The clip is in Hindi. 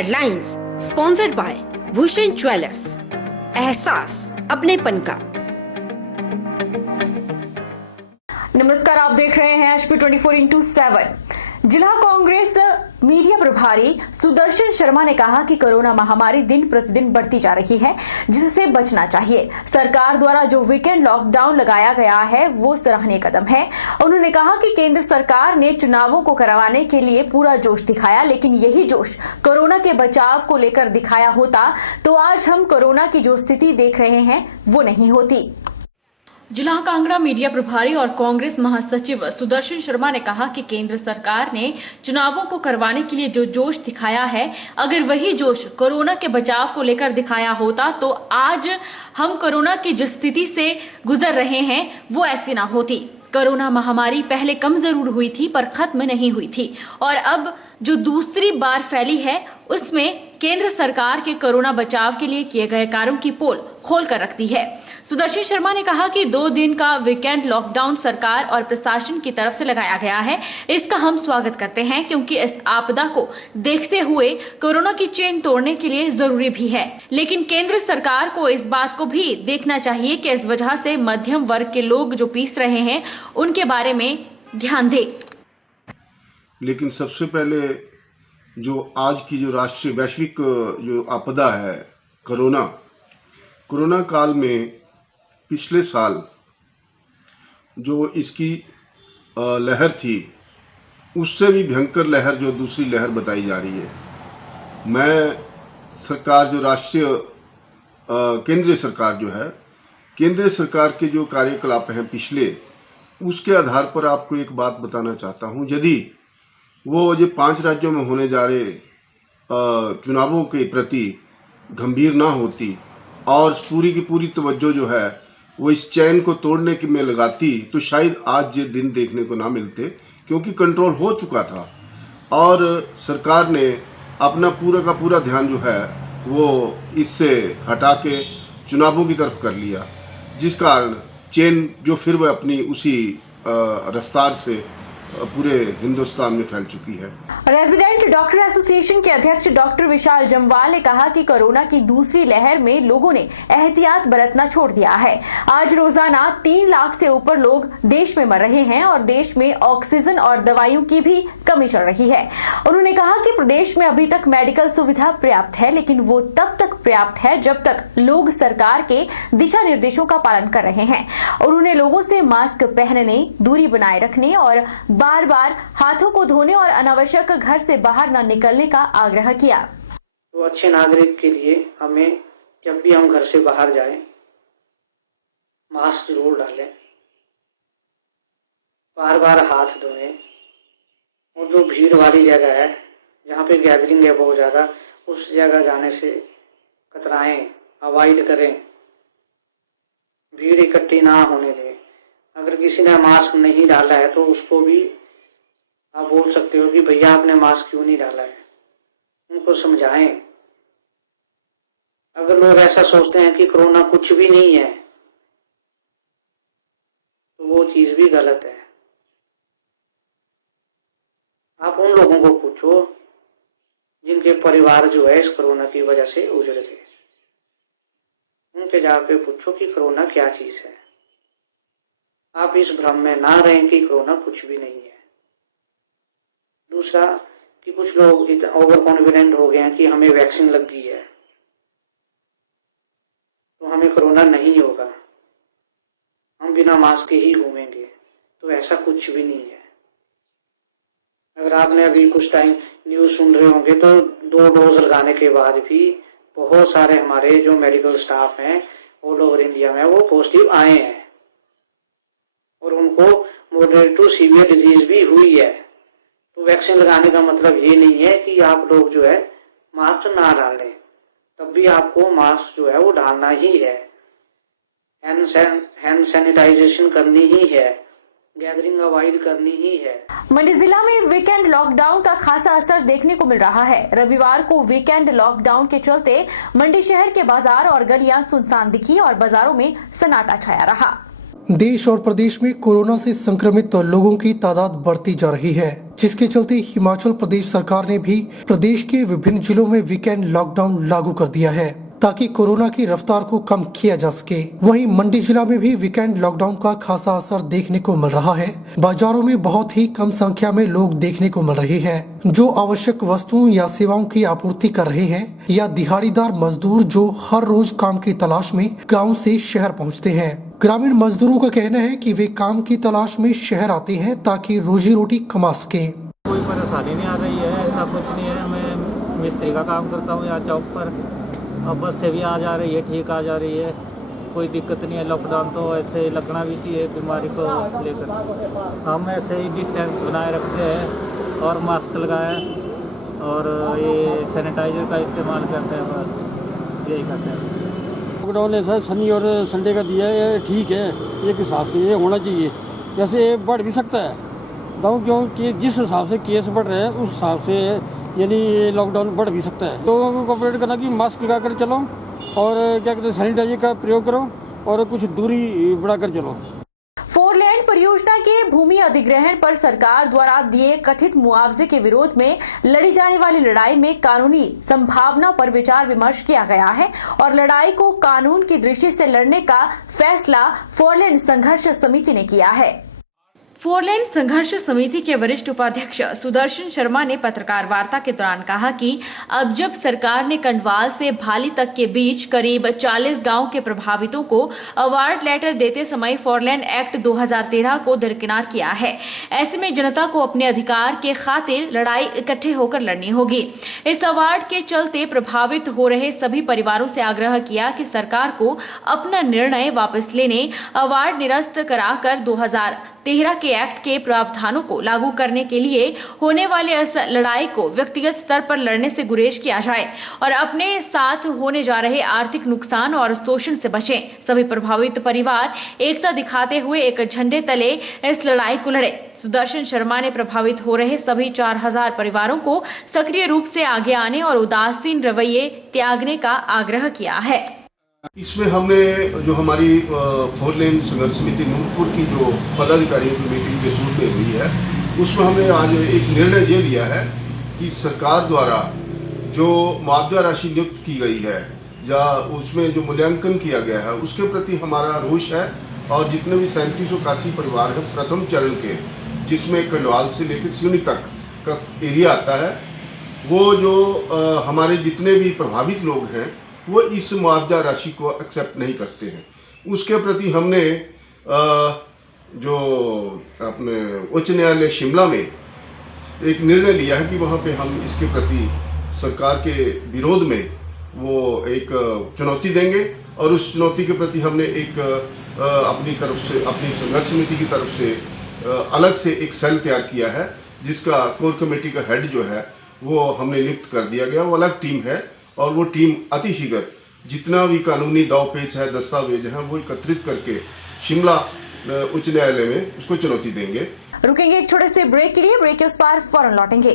Headlines sponsored by Bhushan jewellers, एहसास अपनेपन का। नमस्कार, आप देख रहे हैं HP 24x7। जिला कांग्रेस मीडिया प्रभारी सुदर्शन शर्मा ने कहा कि कोरोना महामारी दिन प्रतिदिन बढ़ती जा रही है, जिससे बचना चाहिए। सरकार द्वारा जो वीकेंड लॉकडाउन लगाया गया है वो सराहनीय कदम है। उन्होंने कहा कि केंद्र सरकार ने चुनावों को करवाने के लिए पूरा जोश दिखाया, लेकिन यही जोश कोरोना के बचाव को लेकर दिखाया होता तो आज हम कोरोना की जो स्थिति देख रहे हैं वो नहीं होती। जिला कांगड़ा मीडिया प्रभारी और कांग्रेस महासचिव सुदर्शन शर्मा ने कहा कि केंद्र सरकार ने चुनावों को करवाने के लिए जो जोश दिखाया है, अगर वही जोश कोरोना के बचाव को लेकर दिखाया होता तो आज हम कोरोना की जिस स्थिति से गुजर रहे हैं वो ऐसी ना होती। कोरोना महामारी पहले कम जरूर हुई थी पर खत्म नहीं हुई थी, और अब जो दूसरी बार फैली है उसमें केंद्र सरकार के कोरोना बचाव के लिए किए गए कार्यों की पोल खोल कर रखती है। सुदर्शन शर्मा ने कहा कि 2 दिन का वीकेंड लॉकडाउन सरकार और प्रशासन की तरफ से लगाया गया है। इसका हम स्वागत करते हैं, क्योंकि इस आपदा को देखते हुए कोरोना की चेन तोड़ने के लिए जरूरी भी है। लेकिन केंद्र सरकार को इस बात को भी देखना चाहिए कि इस वजह से मध्यम वर्ग के लोग जो पीस रहे हैं उनके बारे में ध्यान दे। लेकिन सबसे पहले जो आज की जो राष्ट्रीय वैश्विक जो आपदा है कोरोना काल में पिछले साल जो इसकी लहर थी उससे भी भयंकर लहर जो दूसरी लहर बताई जा रही है। मैं सरकार जो राष्ट्रीय केंद्रीय सरकार जो है, केंद्रीय सरकार के जो कार्यकलाप हैं पिछले, उसके आधार पर आपको एक बात बताना चाहता हूं। यदि वो जो 5 राज्यों में होने जा रहे चुनावों के प्रति गंभीर ना होती और पूरी की पूरी तवज्जो जो है वो इस चैन को तोड़ने की में लगाती तो शायद आज ये दिन देखने को ना मिलते, क्योंकि कंट्रोल हो चुका था और सरकार ने अपना पूरा का पूरा ध्यान जो है वो इससे हटा के चुनावों की तरफ कर लिया, जिस कारण चेन जो फिर वह अपनी उसी रफ्तार से पूरे हिंदुस्तान में फैल चुकी है। रेजिडेंट डॉक्टर एसोसिएशन के अध्यक्ष डॉक्टर विशाल जम्वाल ने कहा कि कोरोना की दूसरी लहर में लोगों ने एहतियात बरतना छोड़ दिया है। आज रोजाना 3 लाख से ऊपर लोग देश में मर रहे हैं और देश में ऑक्सीजन और दवाइयों की भी कमी चल रही है। उन्होंने कहा कि प्रदेश में अभी तक मेडिकल सुविधा पर्याप्त है, लेकिन वो तब तक पर्याप्त है जब तक लोग सरकार के दिशा निर्देशों का पालन कर रहे हैं। उन्होंने लोगों से मास्क पहनने, दूरी बनाए रखने और बार बार हाथों को धोने और अनावश्यक घर से बाहर न निकलने का आग्रह किया। तो अच्छे नागरिक के लिए हमें जब भी हम घर से बाहर जाएं मास्क जरूर डालें, बार बार हाथ धोएं, और जो भीड़ वाली जगह है जहाँ पे गैदरिंग है बहुत ज्यादा, उस जगह जाने से कतराएं, अवॉइड करें, भीड़ इकट्ठी ना होने दें। अगर किसी ने मास्क नहीं डाला है तो उसको भी आप बोल सकते हो कि भैया आपने मास्क क्यों नहीं डाला है, उनको समझाएं। अगर लोग ऐसा सोचते हैं कि कोरोना कुछ भी नहीं है तो वो चीज भी गलत है। आप उन लोगों को पूछो जिनके परिवार जो है इस कोरोना की वजह से उजड़ गए, उनके जाके पूछो कि कोरोना क्या चीज है। आप इस भ्रम में ना रहें कि कोरोना कुछ भी नहीं है। दूसरा कि कुछ लोग ओवर कॉन्फिडेंट हो गए हैं कि हमें वैक्सीन लग गई है तो हमें कोरोना नहीं होगा, हम बिना मास्क के ही घूमेंगे, तो ऐसा कुछ भी नहीं है। अगर आपने अभी कुछ टाइम न्यूज सुन रहे होंगे तो 2 डोज लगाने के बाद भी बहुत सारे हमारे जो मेडिकल स्टाफ हैं ऑल ओवर इंडिया में वो पॉजिटिव आए हैं और उनको मॉडरेट टू सीवियर डिजीज भी हुई है। तो वैक्सीन लगाने का मतलब ये नहीं है कि आप लोग जो है मास्क ना डालें, तब भी आपको मास्क जो है वो डालना ही है, हैंड सैनिटाइजेशन करनी ही है, गैदरिंग अवॉइड करनी ही है। मंडी जिला में वीकेंड लॉकडाउन का खासा असर देखने को मिल रहा है। रविवार को वीकेंड लॉकडाउन के चलते मंडी शहर के बाजार और गलियां सुनसान दिखी और बाजारों में सन्नाटा छाया रहा। देश और प्रदेश में कोरोना से संक्रमित लोगों की तादाद बढ़ती जा रही है, जिसके चलते हिमाचल प्रदेश सरकार ने भी प्रदेश के विभिन्न जिलों में वीकेंड लॉकडाउन लागू कर दिया है ताकि कोरोना की रफ्तार को कम किया जा सके। वहीं मंडी जिला में भी वीकेंड लॉकडाउन का खासा असर देखने को मिल रहा है। बाजारों में बहुत ही कम संख्या में लोग देखने को मिल रहे हैं जो आवश्यक वस्तुओं या सेवाओं की आपूर्ति कर रहे हैं या दिहाड़ीदार मजदूर जो हर रोज काम की तलाश में गाँव से शहर पहुँचते हैं। ग्रामीण मजदूरों का कहना है कि वे काम की तलाश में शहर आते हैं ताकि रोजी रोटी कमा सके। कोई परेशानी नहीं आ रही है, ऐसा कुछ नहीं है। मैं मिस्त्री का काम करता हूँ यहाँ चौक पर, अब बस से भी आ जा रही है, ठीक आ जा रही है, कोई दिक्कत नहीं है। लॉकडाउन तो ऐसे लगना भी चाहिए बीमारी को लेकर। हम ऐसे ही डिस्टेंस बनाए रखते हैं और मास्क लगाए और ये सैनिटाइजर का इस्तेमाल करते हैं, बस यही करते हैं। लॉकडाउन है सर, शनि और संडे का दिया है, ठीक है, एक हिसाब से ये होना चाहिए। वैसे बढ़ भी सकता है गाँव, क्योंकि जिस हिसाब से केस बढ़ रहे हैं उस हिसाब से यानी लॉकडाउन बढ़ भी सकता है। लोगों को कोऑपरेट करना कि मास्क लगा कर चलो और क्या कहते हैं सैनिटाइजर का प्रयोग करो और कुछ दूरी बढ़ाकर चलो। फोरलेन परियोजना के भूमि अधिग्रहण पर सरकार द्वारा दिए कथित मुआवजे के विरोध में लड़ी जाने वाली लड़ाई में कानूनी संभावना पर विचार विमर्श किया गया है और लड़ाई को कानून की दृष्टि से लड़ने का फैसला फोरलेन संघर्ष समिति ने किया है। फोरलेन संघर्ष समिति के वरिष्ठ उपाध्यक्ष सुदर्शन शर्मा ने पत्रकार वार्ता के दौरान कहा कि अब जब सरकार ने कंडवाल से भाली तक के बीच करीब 40 गांव के प्रभावितों को अवार्ड लेटर देते समय फोरलेन एक्ट 2013 को दरकिनार किया है, ऐसे में जनता को अपने अधिकार के खातिर लड़ाई इकट्ठे होकर लड़नी होगी। इस अवार्ड के चलते प्रभावित हो रहे सभी परिवारों से आग्रह किया कि सरकार को अपना निर्णय वापस लेने, अवार्ड निरस्त कराकर 2013 के एक्ट के प्रावधानों को लागू करने के लिए होने वाले इस लड़ाई को व्यक्तिगत स्तर पर लड़ने से गुरेज किया जाए और अपने साथ होने जा रहे आर्थिक नुकसान और शोषण से बचें। सभी प्रभावित परिवार एकता दिखाते हुए एक झंडे तले इस लड़ाई को लड़े। सुदर्शन शर्मा ने प्रभावित हो रहे सभी 4000 परिवारों को सक्रिय रूप से आगे आने और उदासीन रवैये त्यागने का आग्रह किया है। इसमें हमने जो हमारी फोरलेन संघर्ष समिति नूरपुर की जो पदाधिकारियों की मीटिंग के सूट में हुई है, उसमें हमने आज एक निर्णय ये लिया है कि सरकार द्वारा जो मुआवजा राशि नियुक्त की गई है या उसमें जो मूल्यांकन किया गया है उसके प्रति हमारा रोष है। और जितने भी 3781 परिवार हैं प्रथम चरण के, जिसमें कंडवाल से लेकर सिवनी तक का एरिया आता है, वो जो हमारे जितने भी प्रभावित लोग हैं वो इस मुआवजा राशि को एक्सेप्ट नहीं करते हैं। उसके प्रति हमने जो अपने उच्च न्यायालय शिमला में एक निर्णय लिया है कि वहाँ पे हम इसके प्रति सरकार के विरोध में वो एक चुनौती देंगे और उस चुनौती के प्रति हमने एक अपनी तरफ से, अपनी संघर्ष समिति की तरफ से अलग से एक सेल तैयार किया है, जिसका कोर कमेटी का हेड जो है वो हमने नियुक्त कर दिया गया। वो अलग टीम है और वो टीम अतिशीघ्र जितना भी कानूनी दाव पेच है, दस्तावेज है, वो एकत्रित करके शिमला उच्च न्यायालय में उसको चुनौती देंगे। रुकेंगे एक छोटे से ब्रेक के लिए, ब्रेक के उस पार फौरन लौटेंगे।